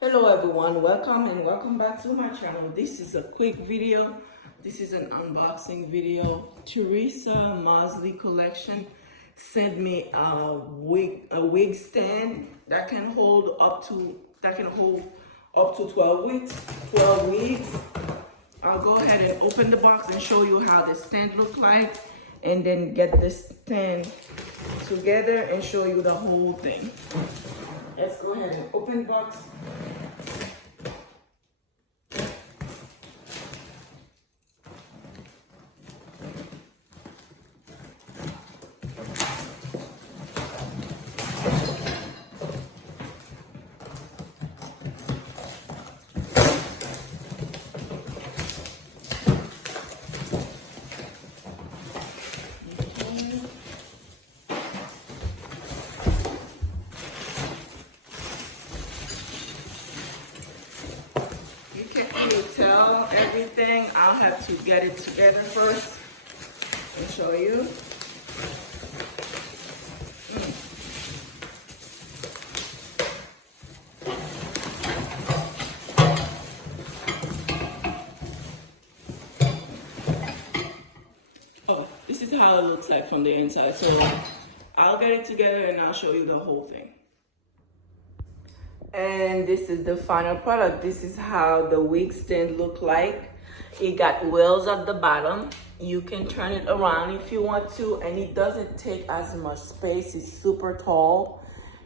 Hello everyone, welcome back to my channel. This is a quick video. This is an unboxing video. Theresa Mosly collection sent me a wig stand that can hold up to 12 wigs. 12 wigs. I'll go ahead and open the box and show you how the stand look like, and then get this stand together and show you the whole thing. Let's go ahead and open the box. Can you tell everything? I'll have to get it together first and show you. Oh, this is how it looks like from the inside. So I'll get it together and I'll show you the whole thing. And this is the final product. This is how the wig stand look like. It got wheels at the bottom. You can turn it around if you want to, and it doesn't take as much space. It's super tall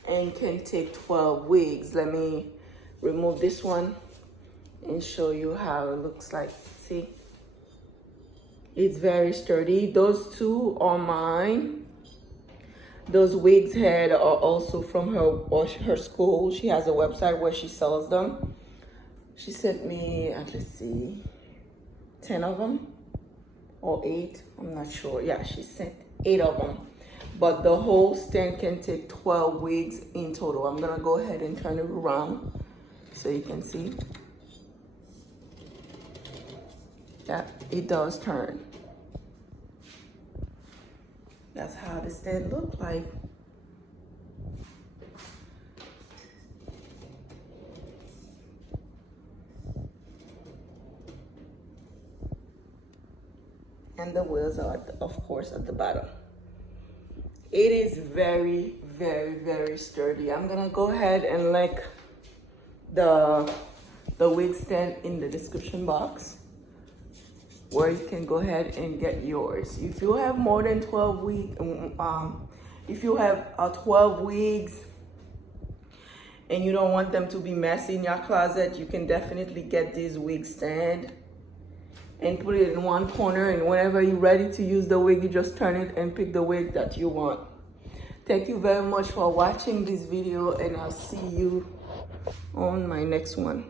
and can take 12 wigs. Let me remove this one and show you how it looks like. See, it's very sturdy. Those two are mine. Those wigs head are also from her school. She has a website where she sells them. She sent me, let's see, 10 of them or 8. I'm not sure. Yeah, she sent 8 of them. But the whole stand can take 12 wigs in total. I'm gonna go ahead and turn it around so you can see. Yeah, it does turn. That's how the stand look like. And the wheels are, of course, at the bottom. It is very, very, very sturdy. I'm gonna go ahead and link the wig stand in the description box, where you can go ahead and get yours. If you have more than 12 wigs, if you have 12 wigs and you don't want them to be messy in your closet, you can definitely get this wig stand and put it in one corner, and whenever you're ready to use the wig, you just turn it and pick the wig that you want. Thank you very much for watching this video, and I'll see you on my next one.